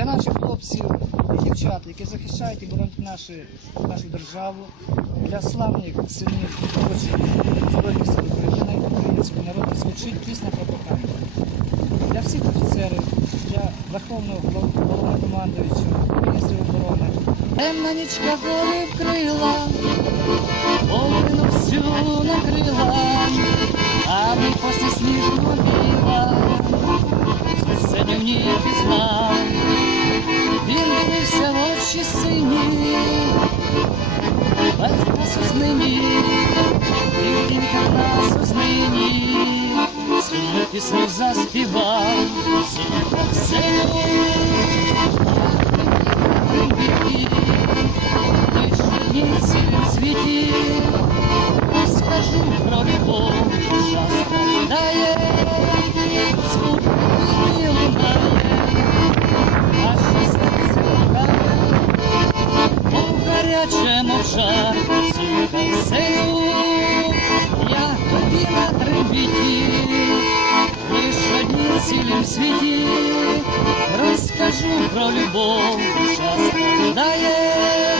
для наших хлопців і дівчат, які захищають і боронять наші, нашу державу, для славних синів Збройних сил України, українського народу звучить пісня про кохання. Для всіх офіцерів, для Верховного Голов- головнокомандуючого, міністрів оборони. Темна нічка долі вкрила, половину всю накрила, а ми після сніжного біла, синівні пізнав. Він дивився в очі сині, без нас нині, і кілька нас ознині, сумну пісню заспівав, синю, світі, мов гаряче мовча, слухай сину, я тобі на трембіті, лиш одні цілім світі, розкажу про любов, час дає,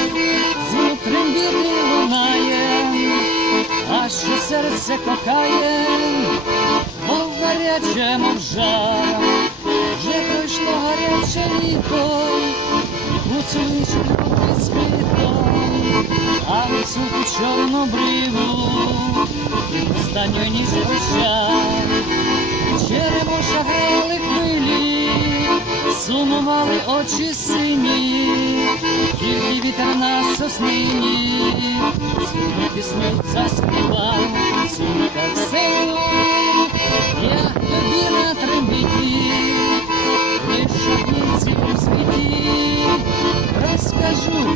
звук трембіти лунає, а що серце кохає, мов гаряче мовжа, вже пройшло гаряче літо, Гуцулиш під світом, а високу чорну бриву, останню ніж прощав, черемоша грали хвилі, сумували очі сині, тільки вітер на соснині, свою пісню заспівав, сумка сину, я тобі на трембіті, лиш одні цілі світі,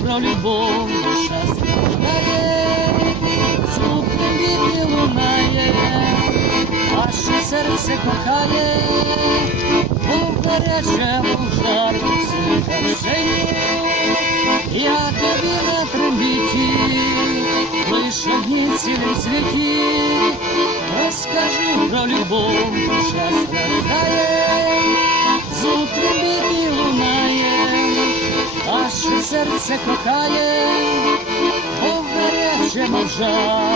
про любов, душа страждає, звук трембіти лунає, що серце кохає, мов гаряче, мов жар, я тобі на трембіті, лиш одні цілі світі, розкажу про любов, душа страждає, серце кохає, мов жар.